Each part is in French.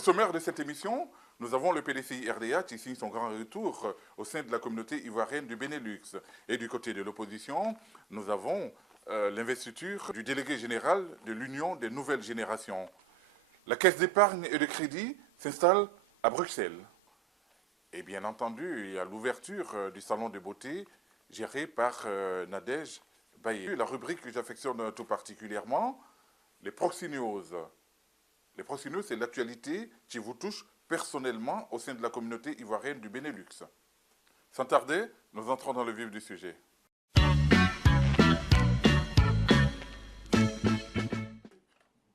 Au sommaire de cette émission, nous avons le PDCI RDA qui signe son grand retour au sein de la communauté ivoirienne du Benelux. Et du côté de l'opposition, nous avons l'investiture du délégué général de l'Union des nouvelles générations. La caisse d'épargne et de crédit s'installe à Bruxelles. Et bien entendu, il y a l'ouverture du salon de beauté géré par Nadège Baye. La rubrique que j'affectionne tout particulièrement, les Proxy News. Les Proxy News, c'est l'actualité qui vous touche personnellement au sein de la communauté ivoirienne du Benelux. Sans tarder, nous entrons dans le vif du sujet.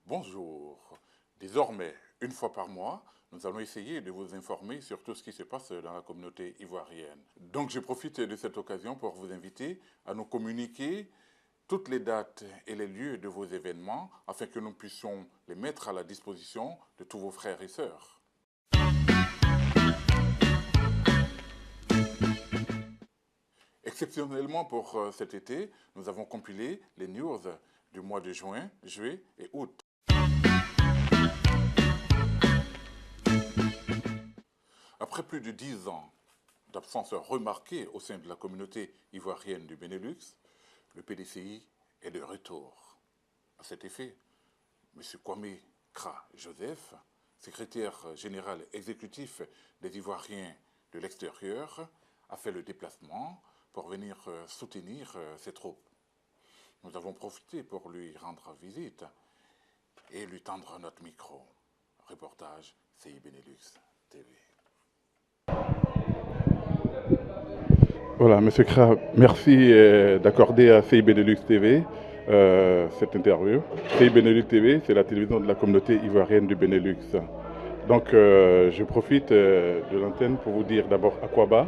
Bonjour. Désormais, une fois par mois, nous allons essayer de vous informer sur tout ce qui se passe dans la communauté ivoirienne. Donc je profite de cette occasion pour vous inviter à nous communiquer toutes les dates et les lieux de vos événements afin que nous puissions les mettre à la disposition de tous vos frères et sœurs. Exceptionnellement pour cet été, nous avons compilé les news du mois de juin, juillet et août. Après plus de 10 ans d'absence remarquée au sein de la communauté ivoirienne du Benelux, le PDCI est de retour. À cet effet, M. Kwame Kra Joseph, secrétaire général exécutif des Ivoiriens de l'extérieur, a fait le déplacement pour venir soutenir ses troupes. Nous avons profité pour lui rendre visite et lui tendre notre micro. Reportage CI Benelux TV. Voilà, M. Kra, merci d'accorder à CI Benelux TV cette interview. CI Benelux TV, c'est la télévision de la communauté ivoirienne du Benelux. Donc, je profite de l'antenne pour vous dire d'abord Akwaba,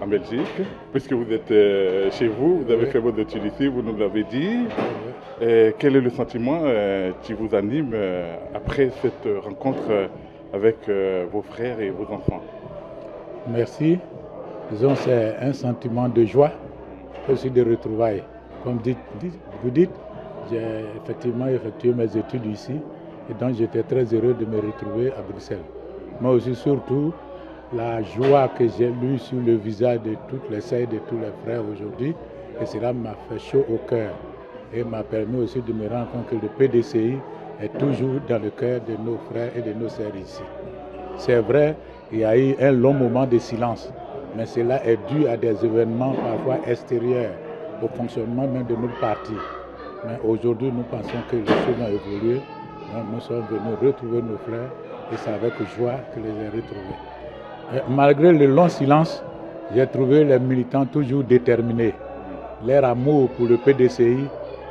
en Belgique, puisque vous êtes chez vous, vous avez fait vos études ici, vous nous l'avez dit. Quel est le sentiment qui vous anime après cette rencontre avec vos frères et vos enfants? Merci. Disons, c'est un sentiment de joie, aussi de retrouvailles. Comme vous dites, j'ai effectivement effectué mes études ici et donc j'étais très heureux de me retrouver à Bruxelles. Mais aussi surtout, la joie que j'ai lue sur le visage de toutes les sœurs et de tous les frères aujourd'hui, et cela m'a fait chaud au cœur et m'a permis aussi de me rendre compte que le PDCI est toujours dans le cœur de nos frères et de nos sœurs ici. C'est vrai, il y a eu un long moment de silence, mais cela est dû à des événements parfois extérieurs au fonctionnement même de notre parti. Mais aujourd'hui, nous pensons que les choses ont évolué. Donc nous sommes venus retrouver nos frères et c'est avec joie que les ai retrouvés. Et malgré le long silence, j'ai trouvé les militants toujours déterminés. Leur amour pour le PDCI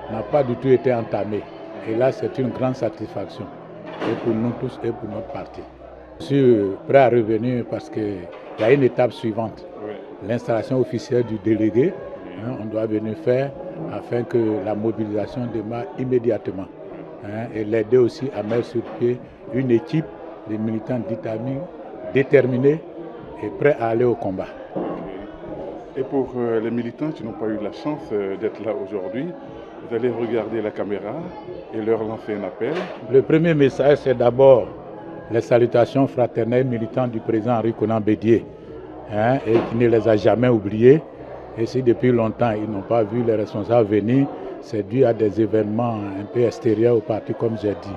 n'a pas du tout été entamé. Et là, c'est une grande satisfaction, et pour nous tous et pour notre parti. Je suis prêt à revenir parce qu'il y a une étape suivante, l'installation officielle du délégué. On doit venir faire afin que la mobilisation démarre immédiatement et l'aider aussi à mettre sur pied une équipe de militants déterminés et prêts à aller au combat. Et pour les militants qui n'ont pas eu la chance d'être là aujourd'hui, vous allez regarder la caméra et leur lancer un appel. Le premier message, c'est d'abord les salutations fraternelles militantes du président Henri Konan Bédié, et qui ne les a jamais oubliées. Et si depuis longtemps ils n'ont pas vu les responsables venir, c'est dû à des événements un peu extérieurs au parti, comme j'ai dit.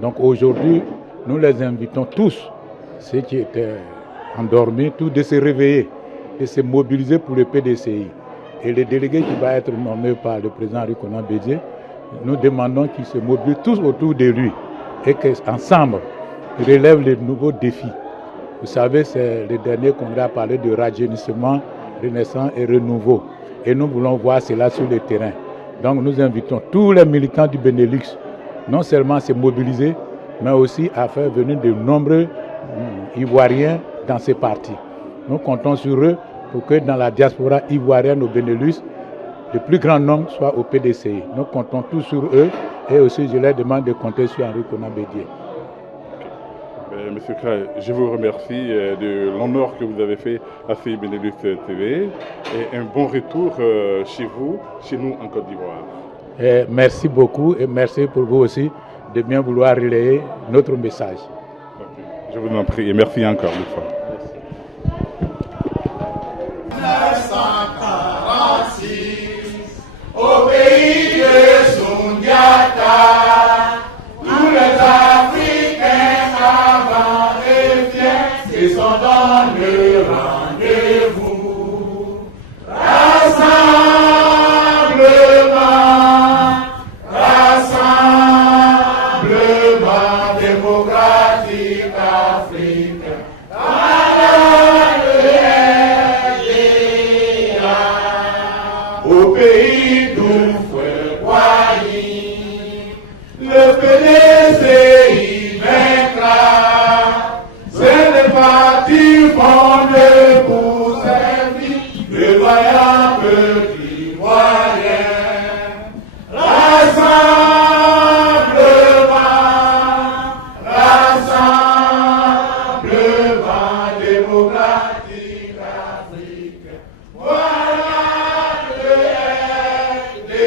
Donc aujourd'hui, nous les invitons tous, ceux qui étaient endormis, tous de se réveiller, de se mobiliser pour le PDCI. Et le délégué qui va être nommé par le président Henri Konan Bédié, nous demandons qu'ils se mobilisent tous autour de lui et qu'ensemble, ils relèvent les nouveaux défis. Vous savez, c'est le dernier congrès à parler de rajeunissement, renaissance et renouveau. Et nous voulons voir cela sur le terrain. Donc nous invitons tous les militants du Benelux, non seulement à se mobiliser, mais aussi à faire venir de nombreux Ivoiriens dans ces partis. Nous comptons sur eux pour que dans la diaspora ivoirienne au Benelux, le plus grand nombre soit au PDCI. Nous comptons tous sur eux et aussi je leur demande de compter sur Henri Konan Bédié. Monsieur Kra, je vous remercie de l'honneur que vous avez fait à CI Benelux TV et un bon retour chez vous, chez nous en Côte d'Ivoire. Merci beaucoup et merci pour vous aussi de bien vouloir relayer notre message. Okay. Je vous en prie et merci encore une fois. Au pays de Sundiata, tous les Africains avant et fiers, ils sont dans le rendez-vous. Rassemblement démocratique africain. Au pays d'où fue Guayi, le PDCI vaincra. C'est les partis font debout servir le voyant petit moyen. Rassemblement démocratique africain. Voilà le RDA.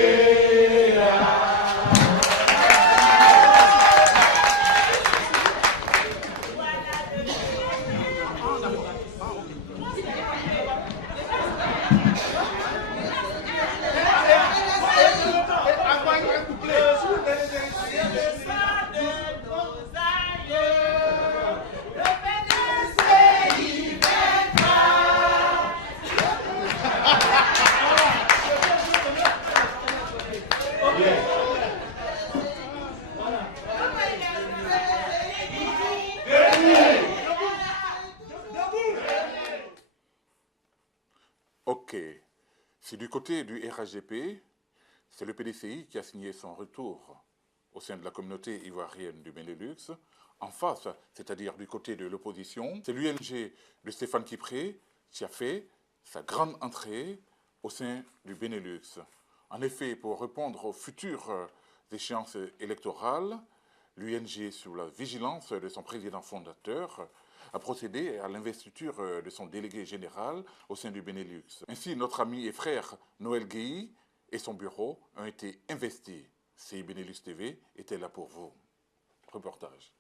Ok. C'est du côté du RHDP, c'est le PDCI qui a signé son retour au sein de la communauté ivoirienne du Benelux. En face, c'est-à-dire du côté de l'opposition, c'est l'UNG de Stéphane Kipré qui a fait sa grande entrée au sein du Benelux. En effet, pour répondre aux futures échéances électorales, l'UNG, sous la vigilance de son président fondateur, a procédé à l'investiture de son délégué général au sein du Benelux. Ainsi, notre ami et frère Noël Guéhi et son bureau ont été investis. CI Benelux TV était là pour vous. Reportage.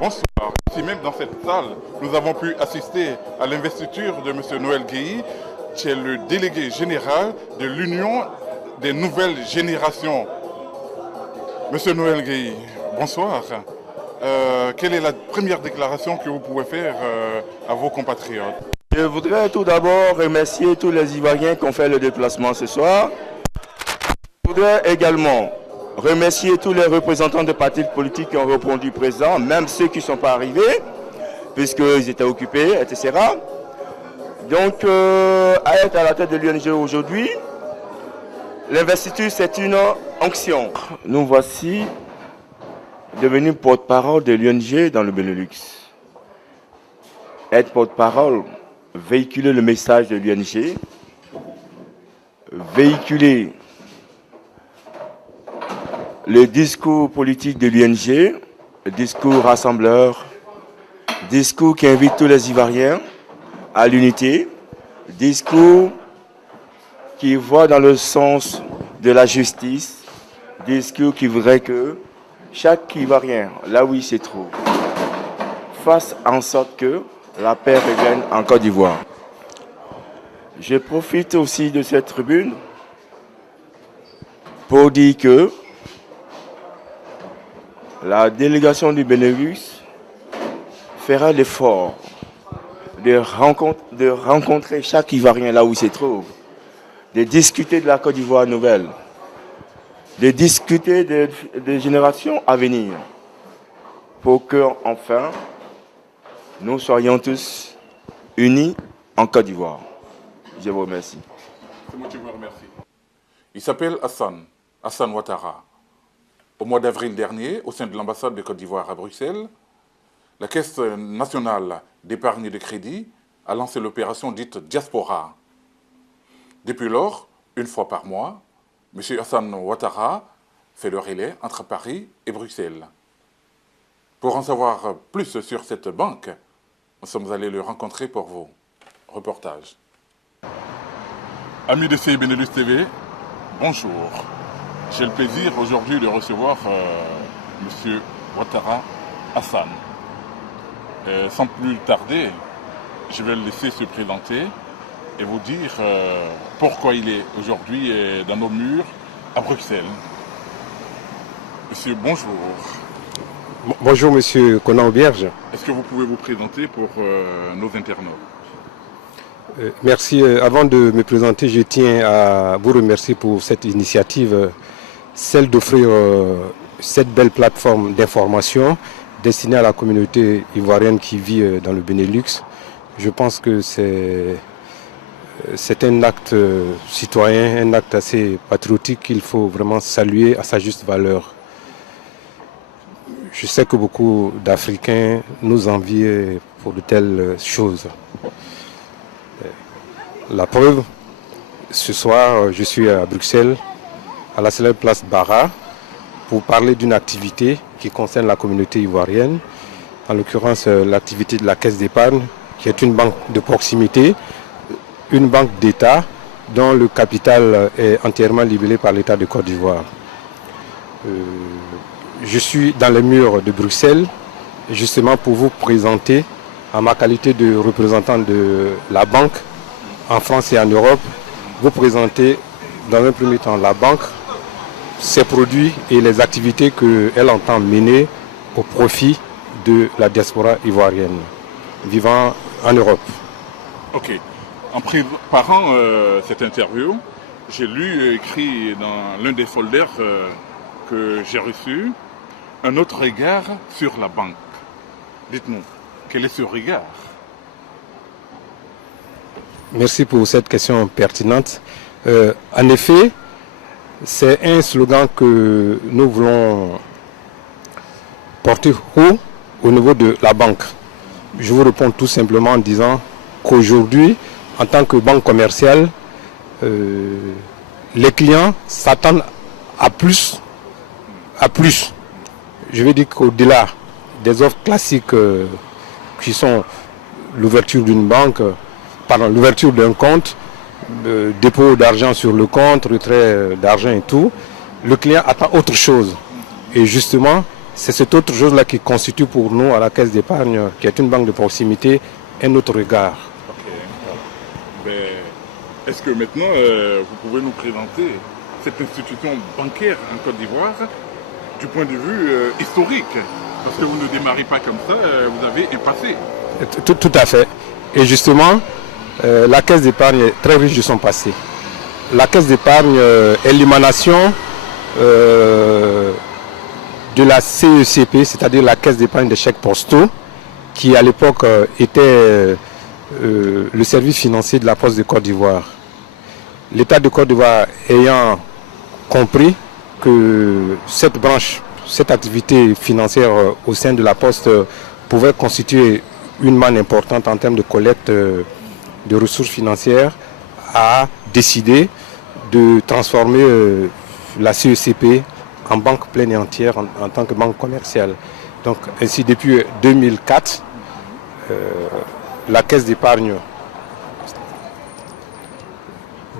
Bonsoir. Ici même dans cette salle, nous avons pu assister à l'investiture de M. Noël Guéhi, qui est le délégué général de l'Union des nouvelles générations. M. Noël Guéhi, bonsoir. Quelle est la première déclaration que vous pouvez faire à vos compatriotes? Je voudrais tout d'abord remercier tous les Ivoiriens qui ont fait le déplacement ce soir. Je voudrais également remercier tous les représentants des partis politiques qui ont répondu présents, même ceux qui ne sont pas arrivés, puisqu'ils étaient occupés, etc. Donc, à être à la tête de l'UNG aujourd'hui, l'investiture, c'est une onction. Nous voici devenus porte-parole de l'UNG dans le Benelux. Être porte-parole, véhiculer le message de l'UNG, véhiculer le discours politique de l'UNG, le discours rassembleur, discours qui invite tous les Ivoiriens à l'unité, discours qui va dans le sens de la justice, discours qui voudrait que chaque Ivoirien, là où il se trouve, fasse en sorte que la paix revienne en Côte d'Ivoire. Je profite aussi de cette tribune pour dire que la délégation du Benelux fera l'effort de rencontrer chaque Ivoirien là où il se trouve, de discuter de la Côte d'Ivoire nouvelle, de discuter des générations à venir, pour que, enfin, nous soyons tous unis en Côte d'Ivoire. Je vous remercie. C'est moi qui vous remercie. Il s'appelle Hassan Ouattara. Au mois d'avril dernier, au sein de l'ambassade de Côte d'Ivoire à Bruxelles, la Caisse nationale d'épargne et de crédit a lancé l'opération dite Diaspora. Depuis lors, une fois par mois, M. Hassan Ouattara fait le relais entre Paris et Bruxelles. Pour en savoir plus sur cette banque, nous sommes allés le rencontrer pour vous. Reportage. Amis de CI Benelux TV, bonjour. J'ai le plaisir aujourd'hui de recevoir M. Ouattara Hassan. Sans plus tarder, je vais le laisser se présenter et vous dire pourquoi il est aujourd'hui dans nos murs à Bruxelles. Monsieur, bonjour. Bonjour Monsieur Conan Auberge. Est-ce que vous pouvez vous présenter pour nos internautes? Merci. Avant de me présenter, je tiens à vous remercier pour cette initiative, celle d'offrir cette belle plateforme d'information destinée à la communauté ivoirienne qui vit dans le Benelux. Je pense que c'est un acte citoyen, un acte assez patriotique qu'il faut vraiment saluer à sa juste valeur. Je sais que beaucoup d'Africains nous envient pour de telles choses. La preuve, ce soir, je suis à Bruxelles, à la célèbre place Barra, pour parler d'une activité qui concerne la communauté ivoirienne, en l'occurrence l'activité de la Caisse d'épargne, qui est une banque de proximité, une banque d'État dont le capital est entièrement libellé par l'État de Côte d'Ivoire. Je suis dans les murs de Bruxelles, justement pour vous présenter, en ma qualité de représentant de la banque en France et en Europe, vous présenter dans un premier temps la banque, ses produits et les activités qu'elle entend mener au profit de la diaspora ivoirienne vivant en Europe. Ok. En préparant cette interview, j'ai lu écrit dans l'un des folders que j'ai reçu un autre regard sur la banque. Dites-nous, quel est ce regard? Merci pour cette question pertinente. En effet, c'est un slogan que nous voulons porter haut au niveau de la banque. Je vous réponds tout simplement en disant qu'aujourd'hui, en tant que banque commerciale, les clients s'attendent à plus. Je veux dire qu'au-delà des offres classiques qui sont l'ouverture d'une banque, l'ouverture d'un compte, dépôt d'argent sur le compte, retrait d'argent et tout, le client attend autre chose. Et justement, c'est cette autre chose-là qui constitue pour nous, à la Caisse d'épargne, qui est une banque de proximité, un autre regard. Okay. Est-ce que maintenant, vous pouvez nous présenter cette institution bancaire en Côte d'Ivoire du point de vue historique? Parce que vous ne démarrez pas comme ça, vous avez un passé. Tout à fait. Et justement, la Caisse d'épargne est très riche de son passé. La Caisse d'épargne est l'émanation de la CECP, c'est-à-dire la Caisse d'épargne des chèques postaux, qui à l'époque était le service financier de la Poste de Côte d'Ivoire. L'État de Côte d'Ivoire ayant compris que cette branche, cette activité financière au sein de la Poste pouvait constituer une manne importante en termes de collecte de ressources financières, a décidé de transformer la CECP en banque pleine et entière en tant que banque commerciale. Donc ainsi depuis 2004, la caisse d'épargne,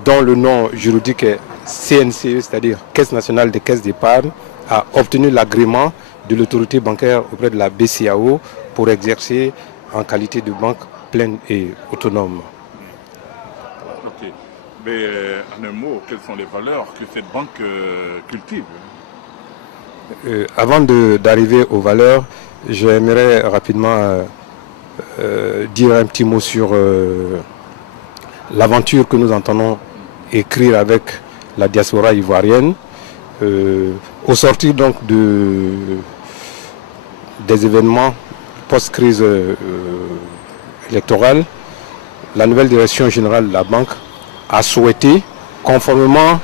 dont le nom juridique est CNCE, c'est-à-dire Caisse nationale des caisses d'épargne, a obtenu l'agrément de l'autorité bancaire auprès de la BCAO pour exercer en qualité de banque pleine et autonome. Ok. Mais en un mot, quelles sont les valeurs que cette banque cultive? Avant d'arriver aux valeurs, j'aimerais rapidement dire un petit mot sur l'aventure que nous entendons écrire avec la diaspora ivoirienne. Au sortir donc des événements post-crise électorale, la nouvelle direction générale de la banque a souhaité, conformément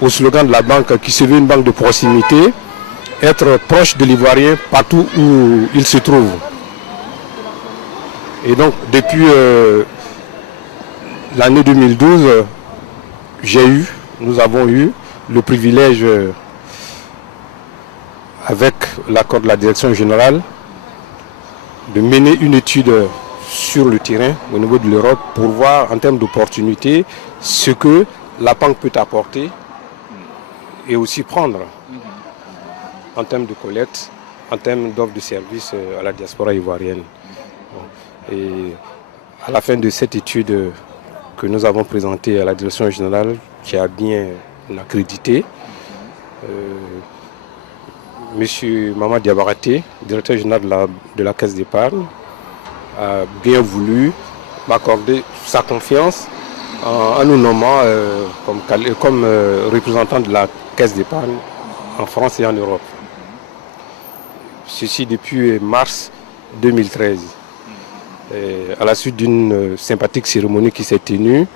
au slogan de la banque qui se veut une banque de proximité, être proche de l'Ivoirien partout où il se trouve. Et donc depuis l'année 2012, nous avons eu le privilège, avec l'accord de la direction générale, de mener une étude sur le terrain au niveau de l'Europe pour voir en termes d'opportunités ce que la banque peut apporter et aussi prendre en termes de collecte, en termes d'offres de services à la diaspora ivoirienne. Et à la fin de cette étude que nous avons présentée à la direction générale, qui a bien accrédité, M. Mamad Diabaraté, directeur général de la Caisse d'épargne, a bien voulu m'accorder sa confiance en nous nommant comme représentant de la Caisse d'épargne en France et en Europe. Ceci depuis mars 2013. Et à la suite d'une sympathique cérémonie qui s'est tenue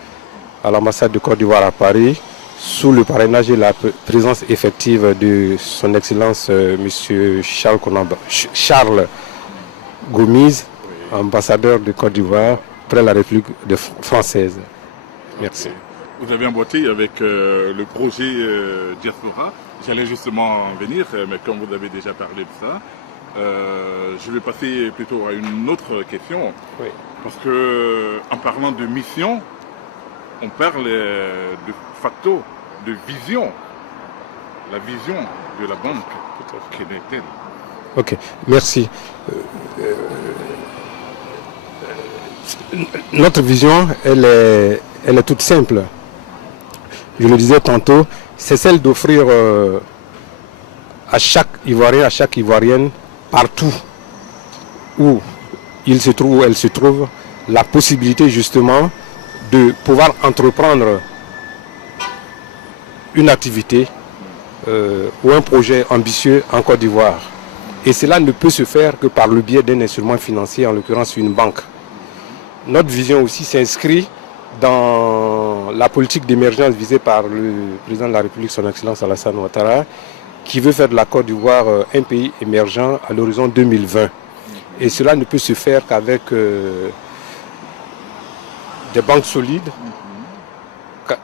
à l'ambassade de Côte d'Ivoire à Paris, sous le parrainage et la présence effective de son Excellence M. Charles Gomis, ambassadeur de Côte d'Ivoire près la République française. Merci. Vous avez emboîté avec le projet Diaspora. J'allais justement en venir, mais comme vous avez déjà parlé de ça, je vais passer plutôt à une autre question. Oui. Parce que en parlant de mission, on parle de facto, de vision. La vision de la banque, quelle est-elle? Ok, merci. Notre vision, elle est toute simple. Je le disais tantôt, c'est celle d'offrir à chaque Ivoirien, à chaque Ivoirienne, partout où il se trouve, où elle se trouve, la possibilité justement de pouvoir entreprendre une activité ou un projet ambitieux en Côte d'Ivoire. Et cela ne peut se faire que par le biais d'un instrument financier, en l'occurrence une banque. Notre vision aussi s'inscrit dans la politique d'émergence visée par le président de la République, son Excellence Alassane Ouattara, qui veut faire de la Côte d'Ivoire un pays émergent à l'horizon 2020. Et cela ne peut se faire qu'avec des banques solides,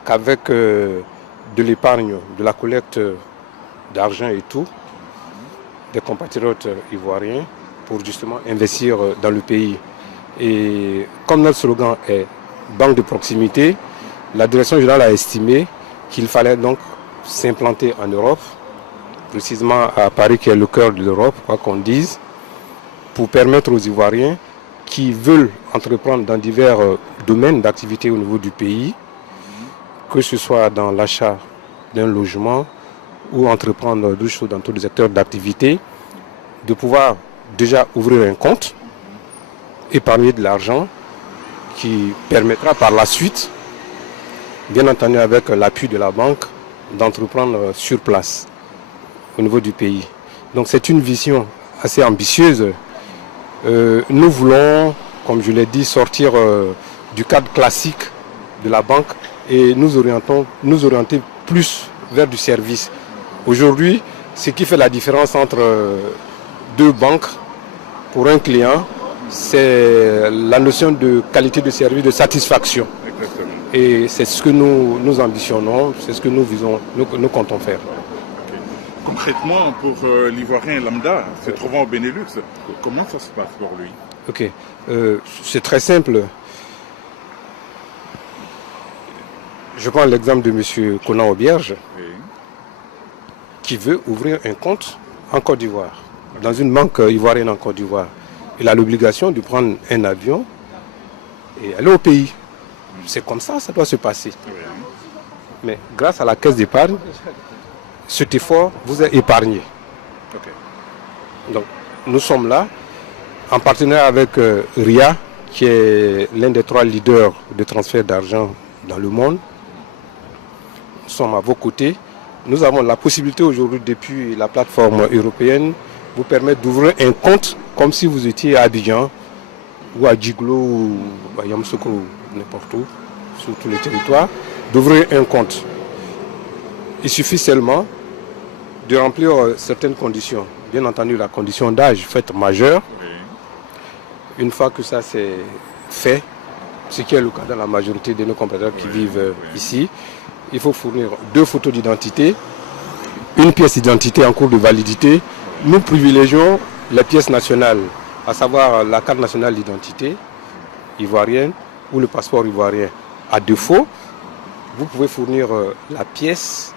qu'avec de l'épargne, de la collecte d'argent et tout, des compatriotes ivoiriens, pour justement investir dans le pays. Et comme notre slogan est banque de proximité, la direction générale a estimé qu'il fallait donc s'implanter en Europe, précisément à Paris qui est le cœur de l'Europe, quoi qu'on dise, pour permettre aux Ivoiriens qui veulent entreprendre dans divers domaines d'activité au niveau du pays, que ce soit dans l'achat d'un logement ou entreprendre d'autres choses dans tous les secteurs d'activité, de pouvoir déjà ouvrir un compte, épargner de l'argent qui permettra par la suite, bien entendu avec l'appui de la banque, d'entreprendre sur place au niveau du pays. Donc c'est une vision assez ambitieuse. Nous voulons comme je l'ai dit, sortir du cadre classique de la banque et nous orienter plus vers du service. Aujourd'hui, ce qui fait la différence entre deux banques pour un client, c'est la notion de qualité de service, de satisfaction. Exactement. Et c'est ce que nous ambitionnons, c'est ce que nous visons, nous comptons faire. Okay. Concrètement, pour l'Ivoirien lambda se trouvant au Benelux, comment ça se passe pour lui? Ok, c'est très simple. Je prends l'exemple de M. Conan Aubierge, Oui. qui veut ouvrir un compte en Côte d'Ivoire, dans une banque ivoirienne en Côte d'Ivoire. Il a l'obligation de prendre un avion et aller au pays. C'est comme ça doit se passer. Oui. Mais grâce à la caisse d'épargne, cet effort vous est épargné. Okay. Donc nous sommes là, en partenariat avec RIA, qui est l'un des 3 leaders de transfert d'argent dans le monde. Nous sommes à vos côtés. Nous avons la possibilité aujourd'hui, depuis la plateforme européenne, vous permettre d'ouvrir un compte comme si vous étiez à Abidjan ou à Djiglo ou à Yamoussoukro, n'importe où, sur tous les territoires, d'ouvrir un compte. Il suffit seulement de remplir certaines conditions. Bien entendu, la condition d'âge, faite majeur. Oui. Une fois que ça c'est fait, ce qui est le cas dans la majorité de nos compatriotes qui vivent ici, il faut fournir 2 photos d'identité, une pièce d'identité en cours de validité. Nous privilégions les pièces nationales, à savoir la carte nationale d'identité ivoirienne ou le passeport ivoirien. À défaut, vous pouvez fournir la pièce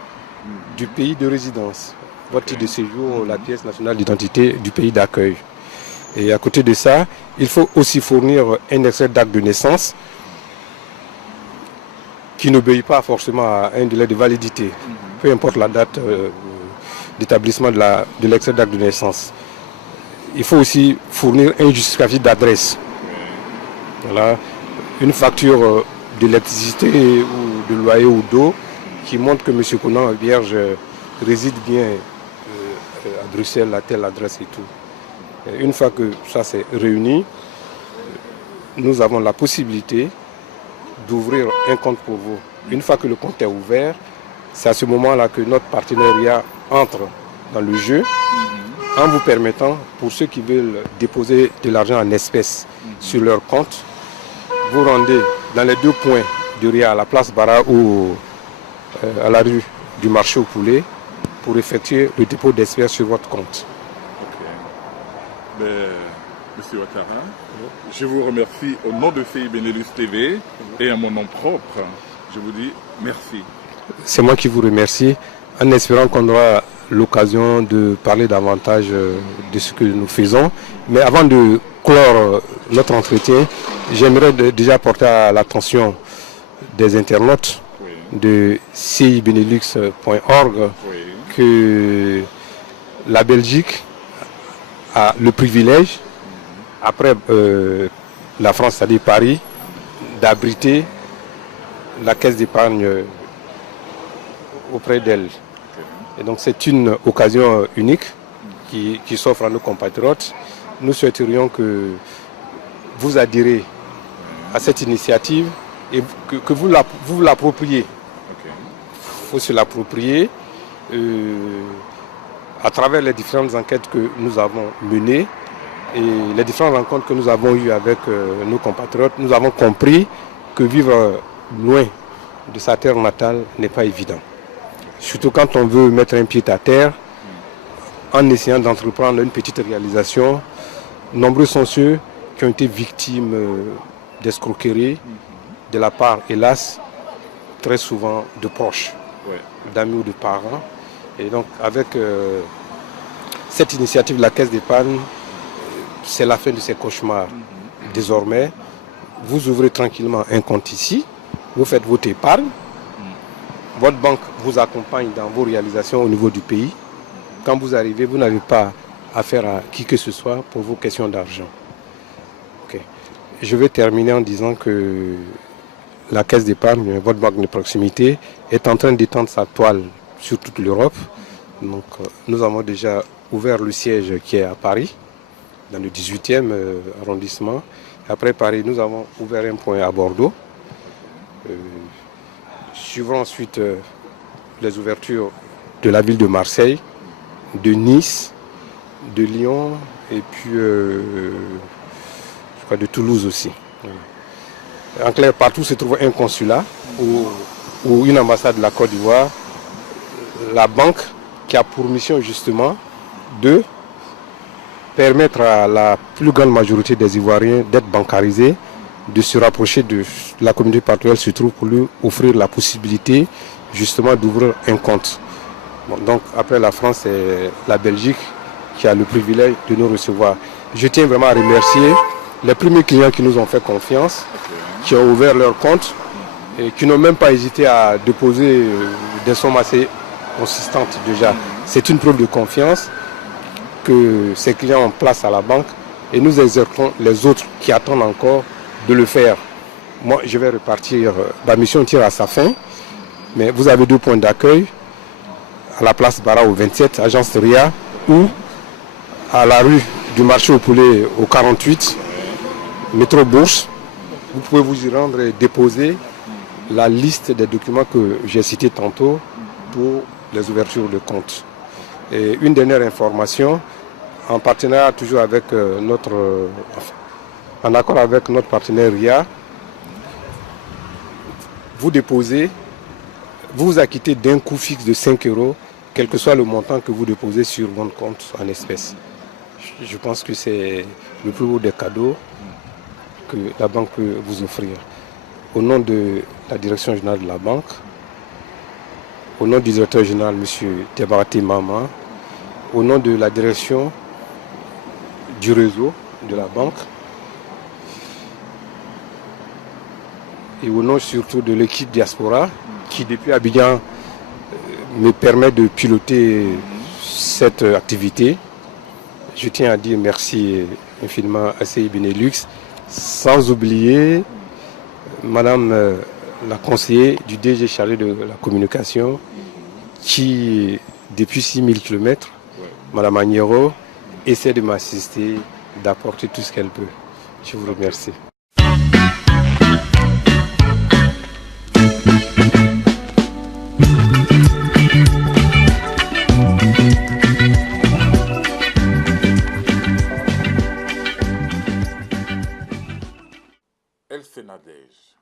du pays de résidence, votre titre de séjour, la pièce nationale d'identité du pays d'accueil. Et à côté de ça, il faut aussi fournir un extrait d'acte de naissance qui n'obéit pas forcément à un délai de validité, peu importe la date d'établissement de l'extrait d'acte de naissance. Il faut aussi fournir un justificatif d'adresse. Voilà, une facture d'électricité ou de loyer ou d'eau qui montre que M. Conan Vierge réside bien à Bruxelles, à telle adresse et tout. Et une fois que ça s'est réuni, nous avons la possibilité d'ouvrir un compte pour vous. Une fois que le compte est ouvert, c'est à ce moment-là que notre partenariat entre dans le jeu en vous permettant, pour ceux qui veulent déposer de l'argent en espèces sur leur compte, vous rendez dans les 2 points de RIA, à la place Bara ou à la rue du marché au poulet, pour effectuer le dépôt d'espèces sur votre compte. Monsieur Ouattara, je vous remercie au nom de FEI Benelux TV et à mon nom propre. Je vous dis merci. C'est moi qui vous remercie, en espérant qu'on aura l'occasion de parler davantage de ce que nous faisons. Mais avant de clore notre entretien, j'aimerais déjà porter à l'attention des internautes de cibenelux.org que la Belgique a le privilège, après la France, c'est-à-dire Paris, d'abriter la caisse d'épargne auprès d'elle. Et donc c'est une occasion unique qui s'offre à nos compatriotes. Nous souhaiterions que vous adhérez à cette initiative et que vous l'appropriez. Il faut se l'approprier à travers les différentes enquêtes que nous avons menées et les différentes rencontres que nous avons eues avec nos compatriotes. Nous avons compris que vivre loin de sa terre natale n'est pas évident. Surtout quand on veut mettre un pied à terre, en essayant d'entreprendre une petite réalisation. Nombreux sont ceux qui ont été victimes d'escroqueries de la part, hélas, très souvent de proches, d'amis ou de parents. Et donc avec cette initiative de la Caisse d'épargne, c'est la fin de ces cauchemars. Désormais, vous ouvrez tranquillement un compte ici, vous faites votre épargne, votre banque vous accompagne dans vos réalisations au niveau du pays. Quand vous arrivez, vous n'avez pas affaire à qui que ce soit pour vos questions d'argent. Okay. Je vais terminer en disant que la Caisse d'épargne, votre banque de proximité, est en train d'étendre sa toile sur toute l'Europe. Donc, nous avons déjà ouvert le siège qui est à Paris, dans le 18e arrondissement. Après Paris, nous avons ouvert un point à Bordeaux. Suivront ensuite les ouvertures de la ville de Marseille, de Nice, de Lyon et puis je crois de Toulouse aussi. En clair, partout se trouve un consulat ou une ambassade de la Côte d'Ivoire, la banque qui a pour mission justement de permettre à la plus grande majorité des Ivoiriens d'être bancarisés, de se rapprocher de la communauté par laquelle elle se trouve pour lui offrir la possibilité justement d'ouvrir un compte. Bon, donc après la France, c'est la Belgique qui a le privilège de nous recevoir. Je tiens vraiment à remercier les premiers clients qui nous ont fait confiance, qui ont ouvert leur compte et qui n'ont même pas hésité à déposer des sommes assez consistantes déjà. C'est une preuve de confiance que ces clients ont place à la banque et nous exhortons les autres qui attendent encore de le faire. Moi, je vais repartir, ma mission tire à sa fin, mais vous avez 2 points d'accueil, à la place Bara au 27, agence RIA, ou à la rue du marché au poulet au 48, métro Bourse. Vous pouvez vous y rendre et déposer la liste des documents que j'ai cités tantôt pour les ouvertures de compte. Et une dernière information, en partenariat toujours avec en accord avec notre partenaire RIA, vous déposez, vous vous acquittez d'un coût fixe de 5 €, quel que soit le montant que vous déposez sur votre compte en espèces. Je pense que c'est le plus beau des cadeaux que la banque peut vous offrir. Au nom de la direction générale de la banque, au nom du directeur général, M. Tebarati Mama, au nom de la direction du réseau de la banque et au nom surtout de l'équipe Diaspora qui depuis Abidjan me permet de piloter cette activité. Je tiens à dire merci infiniment à CI Benelux, sans oublier Madame la conseillère du DG chargé de la communication qui, depuis 6000 km, Madame Agnero, essaie de m'assister, d'apporter tout ce qu'elle peut. Je vous remercie. Else Nadège,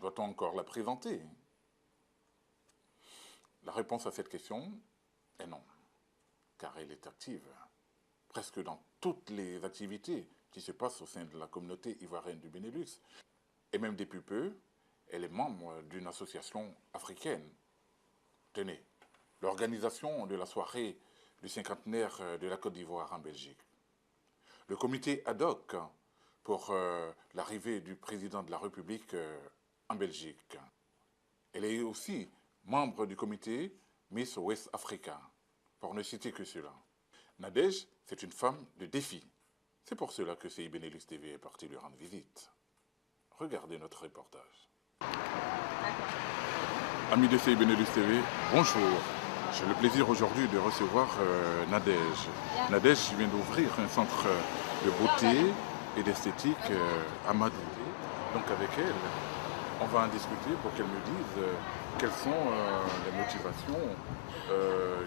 doit-on encore la présenter? La réponse à cette question est non, car elle est active, presque dans toutes les activités qui se passent au sein de la communauté ivoirienne du Benelux. Et même depuis peu, elle est membre d'une association africaine. Tenez, l'organisation de la soirée du cinquantenaire de la Côte d'Ivoire en Belgique. Le comité ad hoc pour l'arrivée du président de la République en Belgique. Elle est aussi membre du comité Miss West Africa, pour ne citer que cela. Nadège, c'est une femme de défi. C'est pour cela que CI Benelux TV est parti lui rendre visite. Regardez notre reportage. Amis de CI Benelux TV, bonjour. J'ai le plaisir aujourd'hui de recevoir Nadège. Nadège vient d'ouvrir un centre de beauté et d'esthétique à Madrid. Donc avec elle, on va en discuter pour qu'elle me dise quelles sont les motivations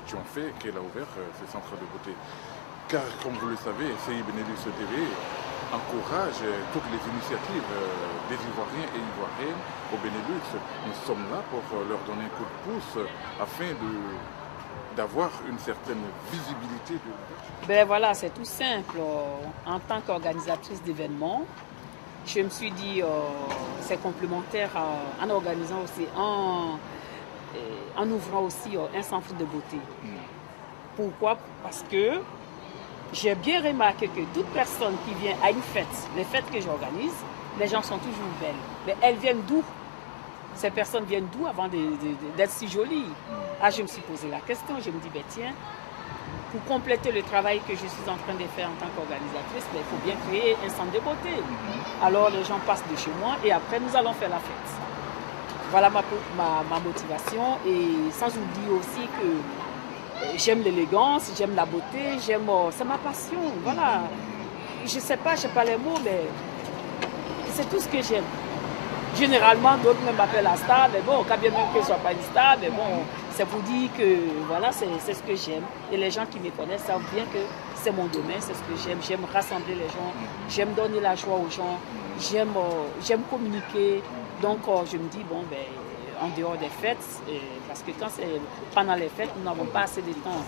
qui ont fait qu'elle a ouvert ce centre de beauté. Car comme vous le savez, CI Benelux TV encourage toutes les initiatives des Ivoiriens et Ivoiriennes au Benelux. Nous sommes là pour leur donner un coup de pouce afin d'avoir une certaine visibilité. Ben voilà, c'est tout simple. En tant qu'organisatrice d'événements, je me suis dit c'est complémentaire en organisant aussi, en ouvrant aussi un centre de beauté. Pourquoi? Parce que j'ai bien remarqué que toute personne qui vient à une fête, les fêtes que j'organise, les gens sont toujours belles. Mais elles viennent d'où? Ces personnes viennent d'où avant d'être si jolies? Ah, je me suis posé la question, je me dis, ben tiens, pour compléter le travail que je suis en train de faire en tant qu'organisatrice, ben, il faut bien créer un centre de beauté. Alors les gens passent de chez moi et après nous allons faire la fête. Voilà ma motivation et sans oublier aussi que j'aime l'élégance, j'aime la beauté, c'est ma passion, voilà. je ne sais pas les mots, mais c'est tout ce que j'aime. Généralement, d'autres m'appellent la star, mais bon, quand bien même que je ne sois pas une star, mais bon, c'est pour dire que voilà, c'est ce que j'aime. Et les gens qui me connaissent savent bien que c'est mon domaine, c'est ce que j'aime. J'aime rassembler les gens, j'aime donner la joie aux gens, j'aime communiquer. Donc, je me dis, bon, ben, en dehors des fêtes, parce que quand c'est pendant les fêtes, nous n'avons pas assez de temps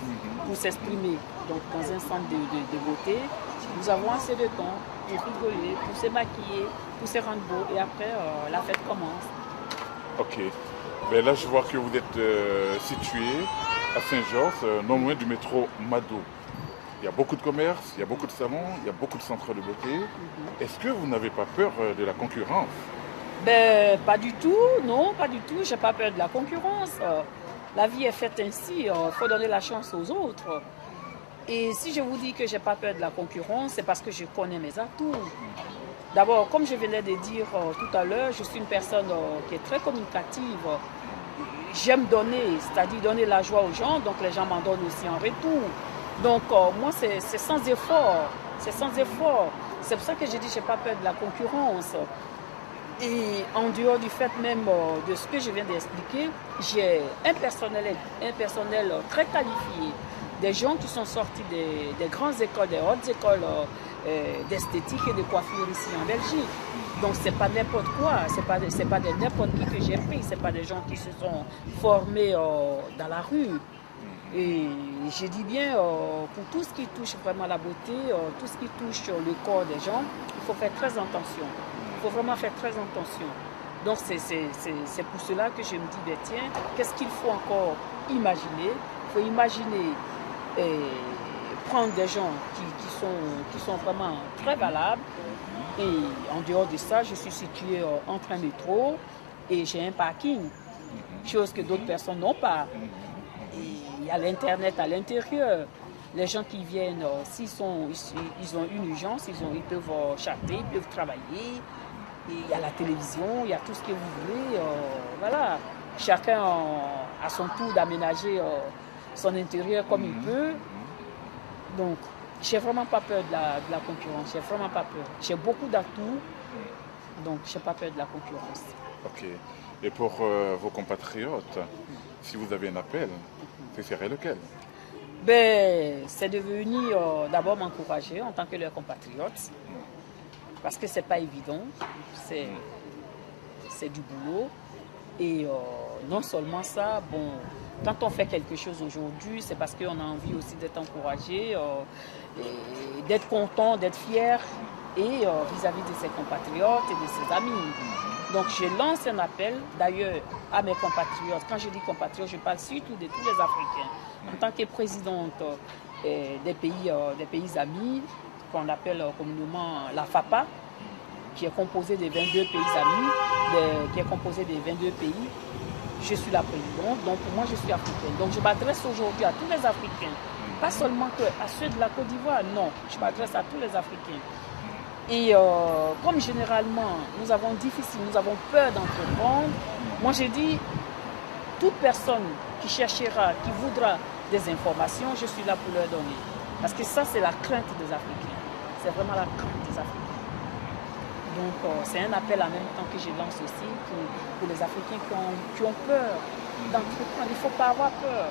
pour s'exprimer. Donc, dans un centre de beauté, nous avons assez de temps pour rigoler, pour se maquiller, pour se rendre beau. Et après, la fête commence. Ok. Mais là, je vois que vous êtes situé à Saint-Georges, non loin du métro Mado. Il y a beaucoup de commerces, il y a beaucoup de salons, il y a beaucoup de centres de beauté. Est-ce que vous n'avez pas peur de la concurrence? Ben, pas du tout, non, pas du tout. Je n'ai pas peur de la concurrence. La vie est faite ainsi, il faut donner la chance aux autres. Et si je vous dis que je n'ai pas peur de la concurrence, c'est parce que je connais mes atouts. D'abord, comme je venais de dire tout à l'heure, je suis une personne qui est très communicative. J'aime donner, c'est-à-dire donner la joie aux gens, donc les gens m'en donnent aussi en retour. Donc moi, c'est sans effort, c'est sans effort. C'est pour ça que je dis que je n'ai pas peur de la concurrence. Et en dehors du fait même de ce que je viens d'expliquer, j'ai un personnel très qualifié. Des gens qui sont sortis des grandes écoles, des hautes écoles d'esthétique et de coiffure ici en Belgique. Donc c'est pas n'importe quoi, c'est pas de n'importe qui que j'ai pris, c'est pas des gens qui se sont formés dans la rue. Et je dis bien, pour tout ce qui touche vraiment la beauté, tout ce qui touche le corps des gens, il faut faire très attention. Il faut vraiment faire très attention. Donc c'est pour cela que je me dis, ben, tiens, qu'est-ce qu'il faut encore imaginer? Il faut imaginer prendre des gens qui sont vraiment très valables. Et en dehors de ça, je suis située entre un métro et j'ai un parking, chose que d'autres personnes n'ont pas. Et il y a l'Internet à l'intérieur. Les gens qui viennent, ils ont une urgence, ils peuvent chatter, ils peuvent travailler. Et il y a la télévision, il y a tout ce que vous voulez. Voilà. Chacun a son tour d'aménager son intérieur comme il peut. Donc, j'ai vraiment pas peur de la concurrence. J'ai vraiment pas peur. J'ai beaucoup d'atouts, donc j'ai pas peur de la concurrence. Ok. Et pour vos compatriotes, si vous avez un appel, ce serait lequel? Ben, c'est de venir d'abord m'encourager en tant que leur compatriote, parce que c'est pas évident, c'est du boulot. Et non seulement ça, bon, quand on fait quelque chose aujourd'hui, c'est parce qu'on a envie aussi d'être encouragé, d'être content, d'être fier, et vis-à-vis de ses compatriotes et de ses amis. Donc je lance un appel d'ailleurs à mes compatriotes. Quand je dis compatriotes, je parle surtout de tous les Africains. En tant que présidente des pays amis, qu'on appelle communément la FAPA, qui est composée de 22 pays amis, qui est composée de 22 pays, je suis la présidente, donc pour moi je suis africaine. Donc je m'adresse aujourd'hui à tous les Africains, pas seulement à ceux de la Côte d'Ivoire, non, je m'adresse à tous les Africains. Et comme généralement nous avons peur d'entreprendre, moi je dis, toute personne qui cherchera, qui voudra des informations, je suis là pour leur donner. Parce que ça c'est la crainte des Africains, c'est vraiment la crainte des Africains. Donc c'est un appel en même temps que je lance aussi pour les Africains qui ont peur d'entreprendre. Il ne faut pas avoir peur.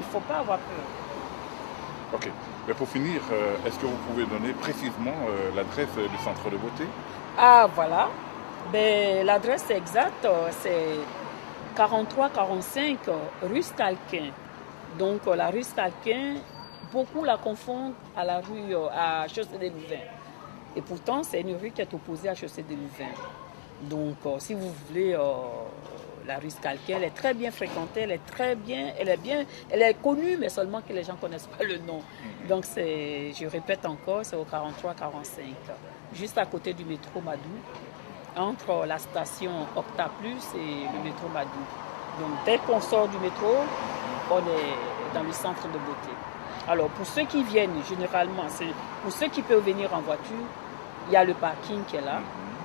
Il ne faut pas avoir peur. Ok. Mais pour finir, est-ce que vous pouvez donner précisément l'adresse du centre de beauté? Ah voilà. Ben, l'adresse exacte, c'est 43-45 rue Stalquin. Donc la rue Stalquin, beaucoup la confondent à la rue à Chaussée des Louvains. Et pourtant, c'est une rue qui est opposée à Chaussée des Louvains. Donc, si vous voulez, la rue Stalquin, elle est très bien fréquentée, elle est connue, mais seulement que les gens ne connaissent pas le nom. Donc, je répète encore, c'est au 43-45, juste à côté du métro Madou, entre la station Octa Plus et le métro Madou. Donc, dès qu'on sort du métro, on est dans le centre de beauté. Alors, pour ceux qui viennent, généralement, pour ceux qui peuvent venir en voiture, il y a le parking qui est là.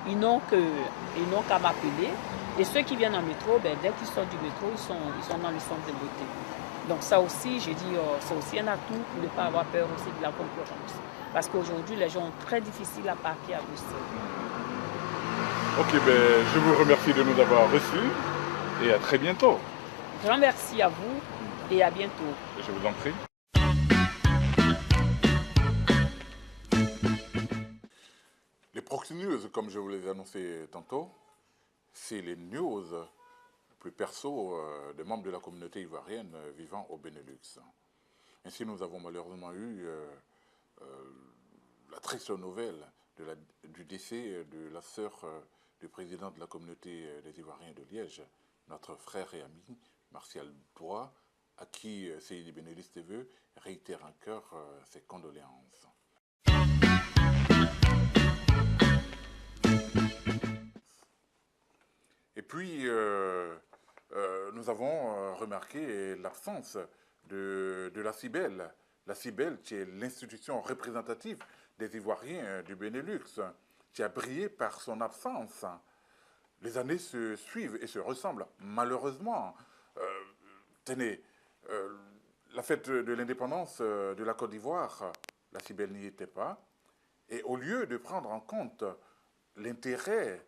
Ils n'ont qu'à m'appeler. Et ceux qui viennent en métro, ben, dès qu'ils sortent du métro, ils sont dans le centre de beauté. Donc ça aussi, je dis, c'est aussi un atout pour ne pas avoir peur aussi de la concurrence. Parce qu'aujourd'hui, les gens ont très difficile à parquer à Bruxelles. Ok, ben, je vous remercie de nous avoir reçus et à très bientôt. Grand merci à vous et à bientôt. Je vous en prie. Les proxy news, comme je vous les ai annoncé tantôt, c'est les news plus perso des membres de la communauté ivoirienne vivant au Benelux. Ainsi, nous avons malheureusement eu la triste nouvelle du décès de la sœur du président de la communauté des Ivoiriens de Liège, notre frère et ami Martial Bois, à qui CID Benelux TV réitère en cœur ses condoléances. Et puis, nous avons remarqué l'absence de la CIBEL. La CIBEL, qui est l'institution représentative des Ivoiriens du Benelux, qui a brillé par son absence. Les années se suivent et se ressemblent. Malheureusement, tenez, la fête de l'indépendance de la Côte d'Ivoire, la CIBEL n'y était pas. Et au lieu de prendre en compte l'intérêt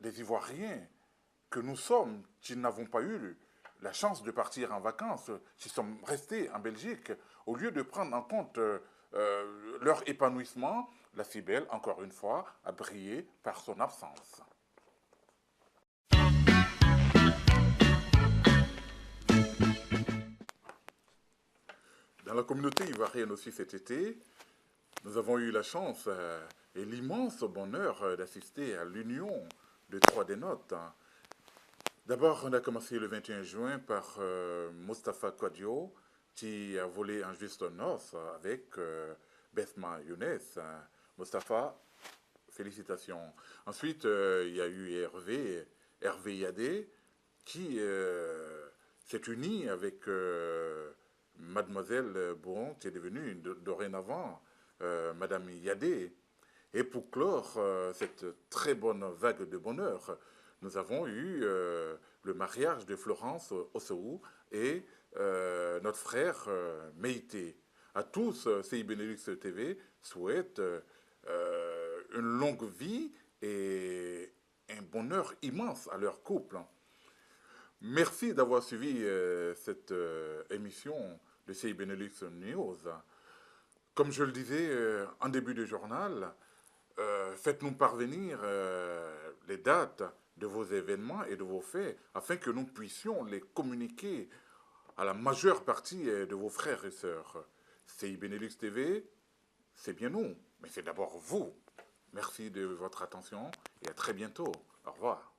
des Ivoiriens que nous sommes, qui n'avons pas eu la chance de partir en vacances, qui sommes restés en Belgique, au lieu de prendre en compte leur épanouissement, la CIBEL, encore une fois, a brillé par son absence. Dans la communauté ivoirienne aussi cet été, nous avons eu la chance et l'immense bonheur d'assister à l'union de 3 des notes. D'abord, on a commencé le 21 juin par Moustapha Kwadio, qui a volé en juste noces avec Besma Younes. Moustapha, félicitations. Ensuite, il y a eu Hervé Yadé, qui s'est uni avec Mademoiselle Bouron, qui est devenue dorénavant Madame Yadé. Et pour clore cette très bonne vague de bonheur, nous avons eu le mariage de Florence Ossoou et notre frère Meïté. À tous, CI Benelux TV souhaite une longue vie et un bonheur immense à leur couple. Merci d'avoir suivi cette émission de CI Benelux News. Comme je le disais en début de journal, faites-nous parvenir les dates de vos événements et de vos faits afin que nous puissions les communiquer à la majeure partie de vos frères et sœurs. CI Benelux TV, c'est bien nous, mais c'est d'abord vous. Merci de votre attention et à très bientôt. Au revoir.